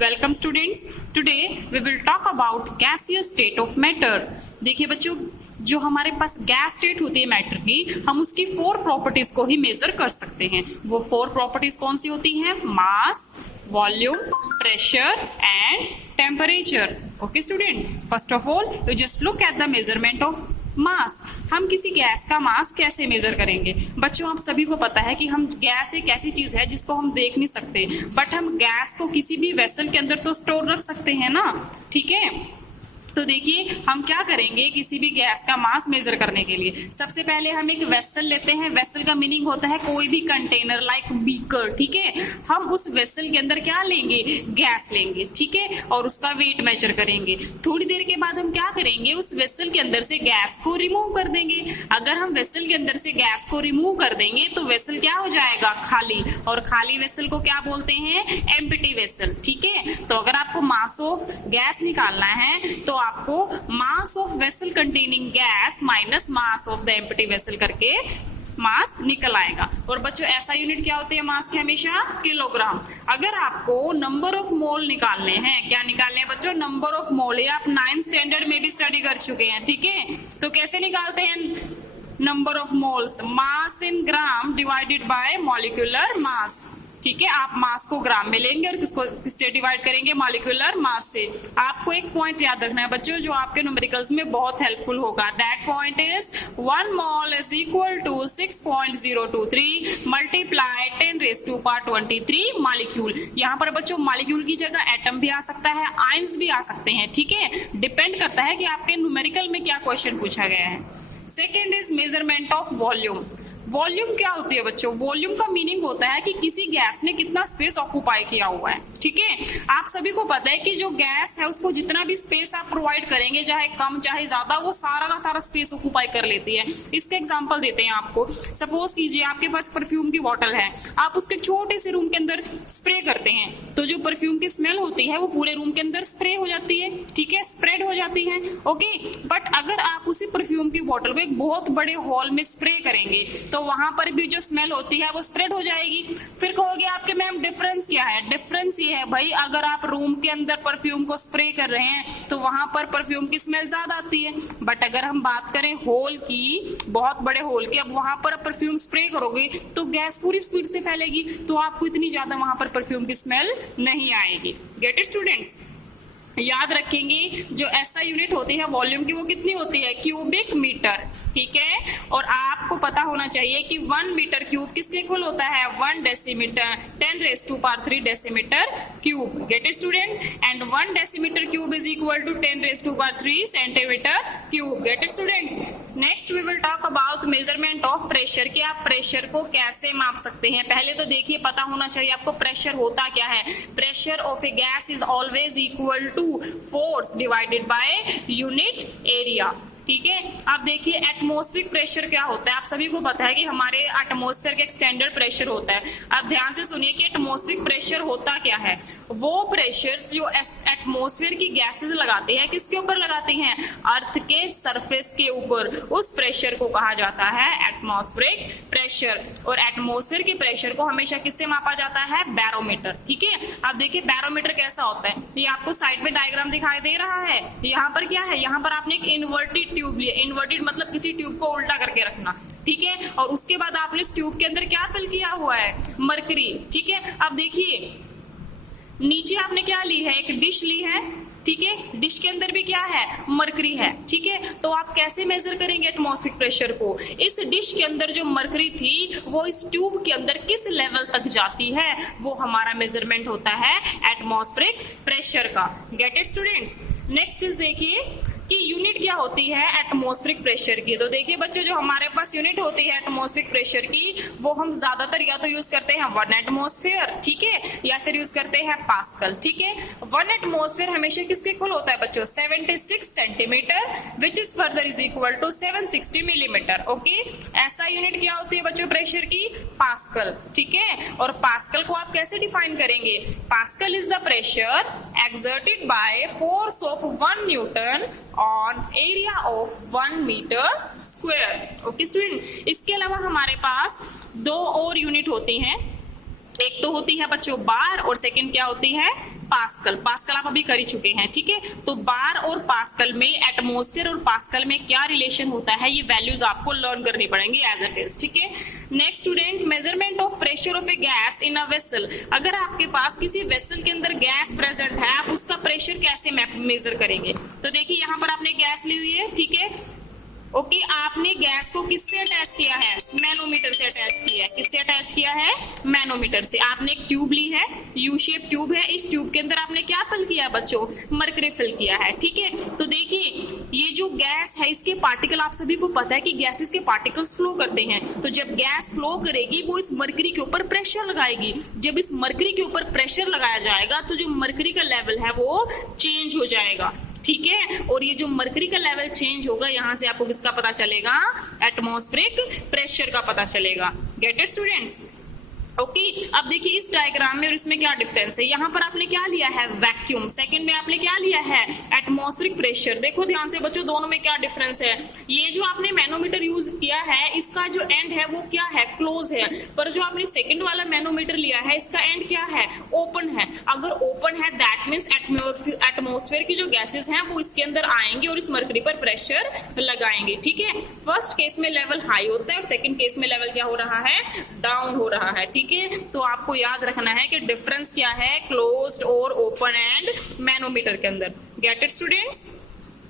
Welcome students, today we will talk about gaseous state of matter. देखिए बच्चों, जो हमारे पास गैस स्टेट होती है मैटर की, हम उसकी 4 प्रॉपर्टीज को ही मेजर कर सकते हैं। वो 4 प्रॉपर्टीज कौन सी होती हैं? Mass, volume, pressure and temperature. Okay student, first of all you just look at the measurement of mass. हम किसी गैस का मास कैसे मेजर करेंगे? बच्चों, आप सभी को पता है कि हम गैस एक ऐसी चीज है जिसको हम देख नहीं सकते, बट हम गैस को किसी भी वेसल के अंदर तो स्टोर रख सकते हैं ना। ठीक है, तो देखिए हम क्या करेंगे किसी भी गैस का मास मेजर करने के लिए। सबसे पहले हम एक वेसल लेते हैं। वेसल का मीनिंग होता है कोई भी कंटेनर लाइक बीकर। ठीक है, हम उस वेसल के अंदर क्या लेंगे? गैस लेंगे। ठीक है, और उसका वेट मेजर करेंगे। थोड़ी देर के बाद हम क्या करेंगे? उस वेसल के अंदर से गैस को रिमूव कर देंगे। अगर हम वेसल के अंदर से गैस को रिमूव कर देंगे तो वेसल क्या हो जाएगा? खाली। और खाली वेसल को क्या बोलते हैं? Empty vessel. ठीक है, तो अगर आपको मास ऑफ गैस निकालना है तो आपको mass of vessel containing gas minus mass of the empty vessel करके मास निकल आएगा। और बच्चों, ऐसा यूनिट क्या होते हैं मास के? हमेशा किलोग्राम। अगर आपको नंबर ऑफ मोल निकालने हैं, क्या निकालने हैं बच्चों? Number of mole. ये आप 9th स्टैंडर्ड में भी स्टडी कर चुके हैं। ठीक है, तो कैसे निकालते हैं number of moles? Mass in gram divided by molecular mass. ठीक है, आप मास को ग्राम में लेंगे और किससे डिवाइड करेंगे? मॉलिक्यूलर मास से। आपको एक पॉइंट याद रखना है बच्चों, जो आपके न्यूमेरिकल्स में बहुत हेल्पफुल होगा। That point is 1 mole is equal to 6.023 multiply 10⁻23 molecule. यहाँ पर बच्चों मॉलिक्यूल की जगह एटम भी आ सकता है, आयंस भी आ सकते हैं। ठीक है, डिपेंड करता है कि आपके न्यूमेरिकल में क्या क्वेश्चन पूछा गया है। Second is measurement of volume. Volume क्या होती है बच्चों? वॉल्यूम का मीनिंग होता है कि किसी गैस ने कितना स्पेस ऑक्यूपाई किया हुआ है। ठीक है, आप सभी को पता है कि जो गैस है उसको जितना भी स्पेस आप प्रोवाइड करेंगे, चाहे कम चाहे ज्यादा, वो सारा का सारा स्पेस ऑक्यूपाई कर लेती है। इसका एग्जांपल देते हैं आपको। सपोज कीजिए आपके पास परफ्यूम की बॉटल है, आप उसके छोटे से रूम के अंदर स्प्रे करते हैं, तो जो परफ्यूम की स्मेल होती है वो पूरे रूम के अंदर स्प्रे हो जाती है। ठीक है, स्प्रेड हो जाती है। ओके, बट अगर आप उसी परफ्यूम की बॉटल को एक बहुत बड़े हॉल में स्प्रे करेंगे तो वहां पर भी जो स्मेल होती है वो स्प्रेड हो जाएगी। फिर कहोगे आपके मैम डिफरेंस क्या है? डिफरेंस ये है भाई, अगर आप रूम के अंदर परफ्यूम को स्प्रे कर रहे हैं तो वहां पर परफ्यूम की स्मेल ज्यादा आती है, बट अगर हम बात करें होल की, बहुत बड़े होल की, अब वहां पर परफ्यूम स्प्रे करोगे तो गैस पूरी स्पीड से फैलेगी, तो आपको इतनी ज्यादा वहां पर परफ्यूम की स्मेल नहीं आएगी। Gate it students? याद रखेंगे जो ऐसा यूनिट होती है वॉल्यूम की, वो कितनी होती है? Cubic metre. ठीक है, और आपको पता होना चाहिए कि 1 मीटर क्यूब किसके इक्वल होता है? 1 decimetre 10⁻³ decimetre cube. Get it student? And 1 decimetre cube is equal to 10⁻³ centimetre cube. Get it students? Next we will talk about measurement of pressure, कि आप प्रेशर को कैसे माप सकते हैं। पहले तो देखिए पता होना चाहिए आपको प्रेशर होता क्या है। Pressure of a gas is always equal to force divided by unit area. ठीक है, अब देखिए एटमॉस्फेरिक प्रेशर क्या होता है। आप सभी को पता है कि हमारे एटमॉस्फेयर का एक स्टैंडर्ड प्रेशर होता है। अब ध्यान से सुनिए कि एटमॉस्फेरिक प्रेशर होता क्या है। वो प्रेशर जो एटमॉस्फेयर की गैसेस लगाते हैं, किसके ऊपर लगाती हैं? अर्थ के सरफेस के ऊपर। उस प्रेशर को कहा जाता है एटमॉस्फेरिक प्रेशर। और एटमॉस्फेयर के प्रेशर को हमेशा किससे मापा जाता है? बैरोमीटर। ठीक है, अब देखिए बैरोमीटर कैसा होता है। ये आपको साइड में डायग्राम दिखाई दे रहा है। यहाँ पर क्या है? यहाँ पर आपने एक इन्वर्टेड ट्यूब लिया। इन्वर्टेड मतलब किसी ट्यूब को उल्टा करके रखना। ठीक है, और उसके बाद आपने इस ट्यूब के अंदर क्या फिल किया हुआ है? मरकरी। ठीक है, अब देखिए नीचे आपने क्या ली है? एक डिश ली है। ठीक है, डिश के अंदर भी क्या है? मरकरी है। ठीक है, तो आप कैसे मेजर करेंगे एटमॉस्फेरिक प्रेशर को? इस डिश के अंदर जो मरकरी थी वो इस ट्यूब के अंदर किस लेवल तक जाती है, वो हमारा मेजरमेंट होता है एटमॉस्फेरिक प्रेशर का। Gate it students? Next is देखिए कि यूनिट क्या होती है एटमॉस्फेरिक प्रेशर की। तो देखिए बच्चों, जो हमारे पास यूनिट होती है एटमॉस्फेरिक प्रेशर की, वो हम ज्यादातर या तो यूज करते हैं 1 एटमॉस्फेयर। ठीक है, या फिर यूज करते हैं पास्कल। ठीक है, 1 एटमॉस्फेयर हमेशा किसके इक्वल होता है बच्चों? 76 centimetre, which is further is equal to 760 millimetre. Okay, ऐसा यूनिट क्या होती है बच्चों प्रेशर की? पास्कल। ठीक है, और पास्कल को आप कैसे डिफाइन करेंगे? Pascal is the pressure exerted by force of 1 Newton on area of 1 meter square. Okay student, इसके अलावा हमारे पास 2 और यूनिट होती हैं। एक तो होती है बच्चों बार और सेकंड क्या होती है? पास्कल, पास्कल आप अभी कर ही चुके हैं, ठीक है। तो बार और पास्कल में, एटमॉस्फेयर और पास्कल में क्या रिलेशन होता है, ये वैल्यूज आपको लर्न करनी पड़ेंगी एज इट इज, ठीक है। Next student, measurement of pressure of a gas in a vessel. अगर आपके पास किसी वेसल के अंदर गैस प्रेजेंट है, आप उसका प्रेशर कैसे मेजर करेंगे। तो देखिए यहाँ पर आपने गैस ली हुई है, ठीक है। ओके, आपने गैस को किससे अटैच किया है, मैनोमीटर से अटैच किया है। किससे अटैच किया है, मैनोमीटर से। आपने एक ट्यूब ली है, यू शेप ट्यूब है, इस ट्यूब के अंदर आपने क्या फिल किया बच्चों, मरकरी फिल किया है, ठीक है। तो देखिए ये जो गैस है इसके पार्टिकल, आप सभी को पता है कि गैसेस के पार्टिकल्स फ्लो करते हैं। तो जब गैस फ्लो करेगी वो इस मरकरी के ऊपर प्रेशर लगाएगी। जब इस मरकरी के ऊपर प्रेशर लगाया जाएगा तो जो मरकरी का लेवल है वो चेंज हो जाएगा, ठीक है। और ये जो मरकरी का लेवल चेंज होगा, यहां से आपको किसका पता चलेगा, एटमॉस्फेरिक प्रेशर का पता चलेगा। Gate it students. ओके, अब देखिए इस डायग्राम में और इसमें क्या डिफरेंस है। यहाँ पर आपने क्या लिया है, वैक्यूम। सेकंड में आपने क्या लिया है, एटमॉस्फेरिक प्रेशर। देखो ध्यान से बच्चों, दोनों में क्या डिफरेंस है। ये जो आपने मैनोमीटर यूज किया है, इसका जो एंड है वो क्या है, क्लोज है। पर जो आपने सेकंड वाला मैनोमीटर लिया है, इसका एंड क्या है, ओपन है। अगर ओपन है दैट मीन्स एटमॉस्फेयर की जो गैसेस हैं वो इसके अंदर आएंगे और इस मरकरी पर प्रेशर लगाएंगे, ठीक है। फर्स्ट केस में लेवल हाई होता है और सेकंड केस में लेवल क्या हो रहा है, डाउन हो रहा है, ठीक है। तो आपको याद रखना है कि डिफरेंस क्या है क्लोज्ड और ओपन एंड मैनोमीटर के अंदर। Gate it students.